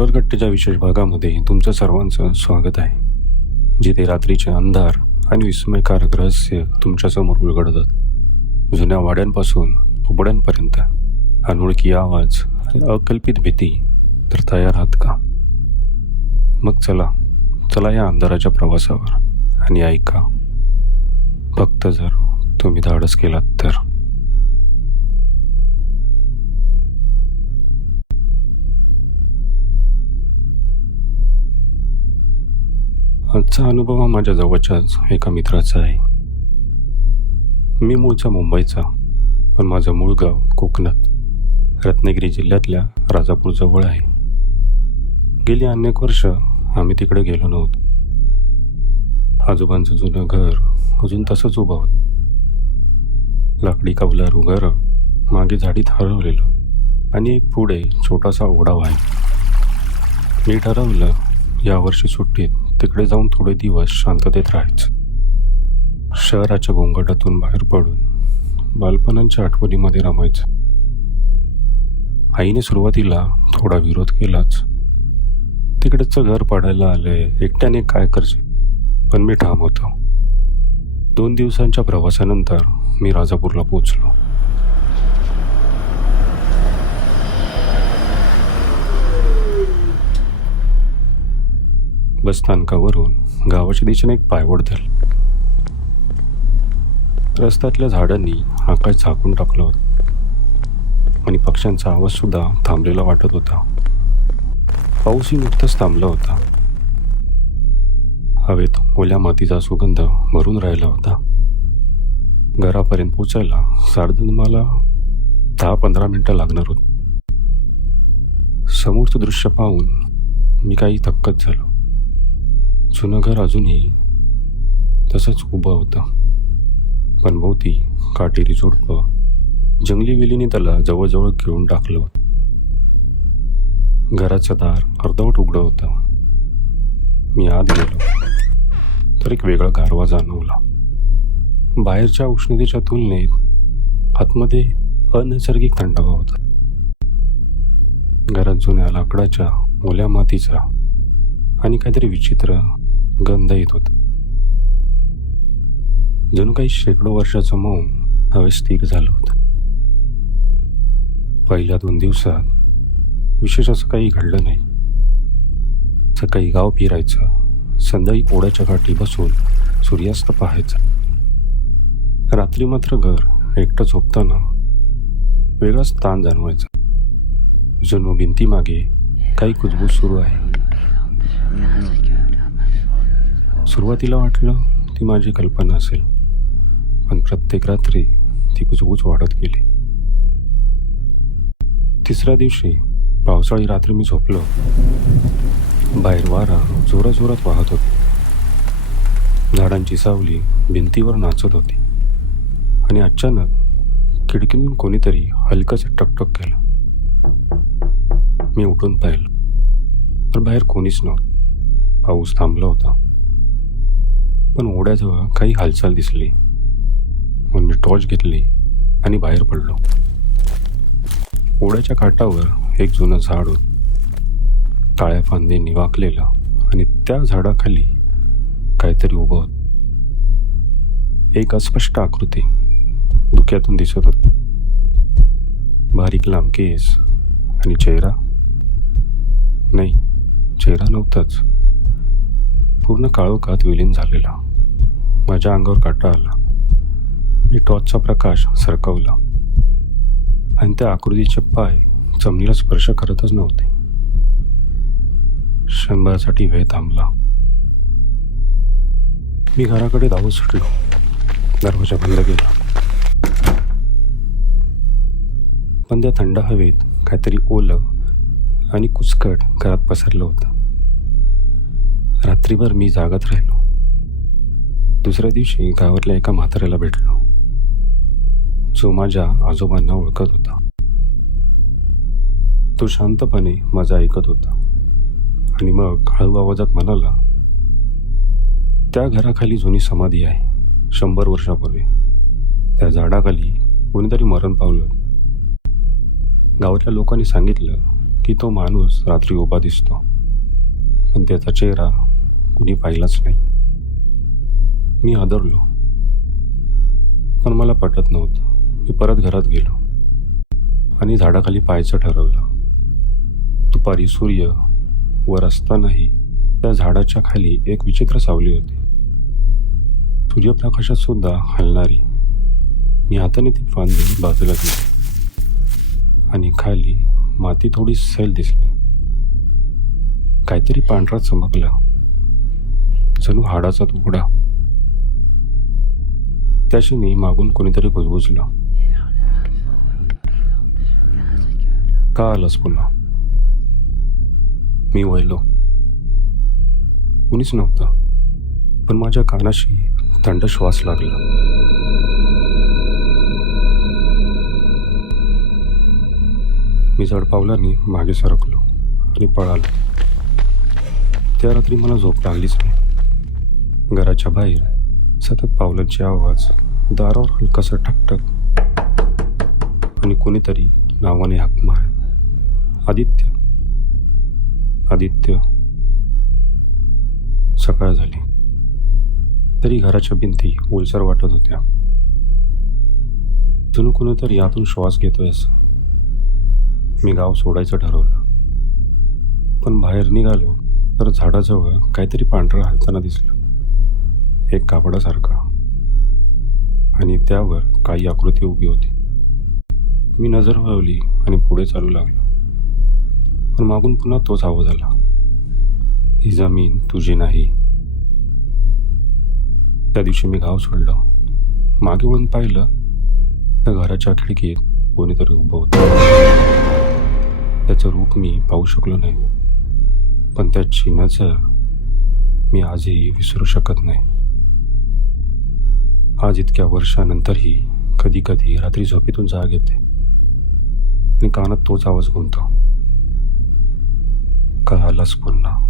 हॉररगट्टेच्या विशेष भागामध्ये तुमचं सर्वांचं स्वागत आहे जिथे रात्रीचे अंधार आणि विस्मयकारक रहस्य तुमच्यासमोर उलगडतात. जुन्या वाड्यांपासून झोपड्यांपर्यंत अनोळखी आवाज आणि अकल्पित भीती तर तयार आहात का? मग चला चला या अंधाराच्या प्रवासावर आणि ऐका. फक्त जर तुम्ही धाडस केलात तर. आजचा अनुभव हा माझ्या जवळच्याच एका मित्राचा आहे. मी मूळचा मुंबईचा पण माझं मूळ गाव कोकणात रत्नागिरी जिल्ह्यातल्या राजापूरजवळ आहे. गेली अनेक वर्ष आम्ही तिकडे गेलो नव्हतो. आजोबांचं जुनं घर अजून तसंच उभं होतं. लाकडी कौलारू घरं मागे झाडीत हरवलेलं आणि एक पुढे छोटासा ओढाव आहे. मी ठरवलं यावर्षी सुट्टीत तिकडे जाऊन थोडे दिवस शांततेत राहायचं. शहराच्या गोंगाटातून बाहेर पडून बालपणांच्या आठवणीमध्ये रमायचं. आईने सुरुवातीला थोडा विरोध केलाच. तिकडचं घर पाडायला आलंय एकट्याने काय करशील पण मी ठाम होतो. दोन दिवसांच्या प्रवासानंतर मी राजापूरला पोचलो बसस्थानकावरून गावाच्या दिशेने एक पायवड धरला. रस्त्यातल्या झाडांनी आकाश झाकून टाकलं होतं. आणि पक्ष्यांचा आवाज सुद्धा थांबलेला वाटत होता. पाऊसही नुकताच थांबला होता. हवेत ओल्या मातीचा सुगंध भरून राहिला होता. घरापर्यंत पोचायला साधारण मला दहा पंधरा मिनटं लागणार होत. समोरचं दृश्य पाहून मी काही थक्कच झालो. जुनं घर अजूनही तसंच उभं होतं. पण भोवती काटेरी झुडपं जंगली वेलीने त्याला जवळजवळ घेऊन टाकलं होतं. घराचं दार अर्धवट उघडं होतं. मी आत गेलो. तर एक वेगळा गारवा जाणवला. बाहेरच्या उष्णतेच्या तुलनेत आतमध्ये अनैसर्गिक थंडावा होता. घरात जुन्या लाकडाच्या ओल्या मातीचा आणि काहीतरी विचित्र गंध येत होता. जणू काही शेकडो वर्षाचं मौन हवे स्थिर झालं होतं. पहिल्या दोन दिवसात विशेष असं काही घडलं नाही. सकाळी गाव फिरायचं संध्याकाळी ओढ्याच्या काठी बसून सूर्यास्त पाहायचा. रात्री मात्र घर एकटं झोपताना वेगळाच ताण जाणवायचा. जणू भिंतीमागे काही कुजबूज सुरू आहे. सुरुवातीला वाटलं ती माझी कल्पना असेल पण प्रत्येक रात्री ती कुजबूज वाढत गेली. तिसऱ्या दिवशी पावसाळी रात्री मी झोपलो. बाहेर वारा जोराजोरात वाहत होती. झाडांची सावली भिंतीवर नाचत होती. आणि अचानक खिडकीतून कोणीतरी हलकंच टकटक केलं. मी उठून पाहिलं तर बाहेर कोणीच नव्हतं. पाऊस थांबला होता. पण ओढ्याजवळ काही हालचाल दिसली. म्हणून मी टॉर्च घेतली आणि बाहेर पडलो. ओढ्याच्या काठावर एक जुनं झाड होत. काळ्या फांद्यांनी वाकलेलं आणि त्या झाडाखाली काहीतरी उभं होत. एक अस्पष्ट आकृती धुक्यातून दिसत होत. बारीक लांब केस आणि चेहरा? नाही चेहरा नव्हताच. पूर्ण काळोखात विलीन झालेला. माझ्या अंगावर काटा आला. मी टॉर्चचा प्रकाश सरकवला. आणि त्या आकृतीचे पाय जमिनीला स्पर्श करतच नव्हते. क्षणभरासाठी वेळ थांबला. मी घराकडे धावत सुटलो. दरवाजा बंद केला. पण त्या थंड हवेत काहीतरी ओलं आणि कुचकट घरात पसरलं होतं. रात्रीभर मी जागत राहिलो. दुसऱ्या दिवशी गावातल्या एका म्हाताऱ्याला भेटलो. जो माझ्या आजोबांना ओळखत होता. तो शांतपणे माझा ऐकत होता. आणि मग हळू आवाजात म्हणाला त्या घराखाली जुनी समाधी आहे. शंभर वर्षापूर्वी. त्या झाडाखाली कोणीतरी मरण पावलं. गावातल्या लोकांनी सांगितलं की तो माणूस रात्री उभा दिसतो. पण त्याचा चेहरा कुणी पाहिलाच नाही. मी आदरलो. पण मला पटत नव्हतं. मी परत घरात गेलो. आणि झाडाखाली पाहायचं ठरवलं. दुपारी सूर्य वर असतानाही त्या झाडाच्या खाली एक विचित्र सावली होती. सूर्यप्रकाशात सुद्धा हलणारी. मी हाताने ती फांदी बाजूला गेली आणि खाली माती थोडी सैल दिसली. काहीतरी पांढरा चमकला. जणू हाडाचा तुकडा. त्याशी मागून कोणीतरी बुजबुजलं का आलास पुन्हा? मी वळलो. कुणीच नव्हतं. पण माझ्या कानाशी थंड श्वास लागला. मी जड मागे सरकलो आणि पळालो. त्या रात्री मला झोप लागलीच नाही. घराच्या बाहेर सतत पावलांचे आवाज दारावर हलकासा ठकठक आणि कोणीतरी नावाने हाक मार. आदित्य. आदित्य. सकाळ झाली. तरी घराच्या भिंती ओलसर वाटत होत्या. जणू कोणीतरी यातून श्वास घेतोय असं. मी गाव सोडायचं ठरवलं. पण बाहेर निघालो तर झाडाजवळ काहीतरी पांढरं हलताना दिसलं. एक कापडासारखा. आणि त्यावर काही आकृती उभी होती. मी नजर वळवली आणि पुढे चालू लागलो. पण मागून पुन्हा तोच आवाज आला. ही जमीन तुझी नाही. त्या दिवशी मी गाव सोडलं. मागे वळून पाहिलं तर घराच्या खिडकीत कोणीतरी उभं होतं. त्याचं रूप मी पाहू शकलो नाही. पण त्याची नजर मी आजही विसरू शकत नाही. आज इतक्या वर्षानंतरही कधी कधी रात्री झोपेतून जाग येते. आणि कानात तोच आवाज गुंतो का आलास पुन्हा.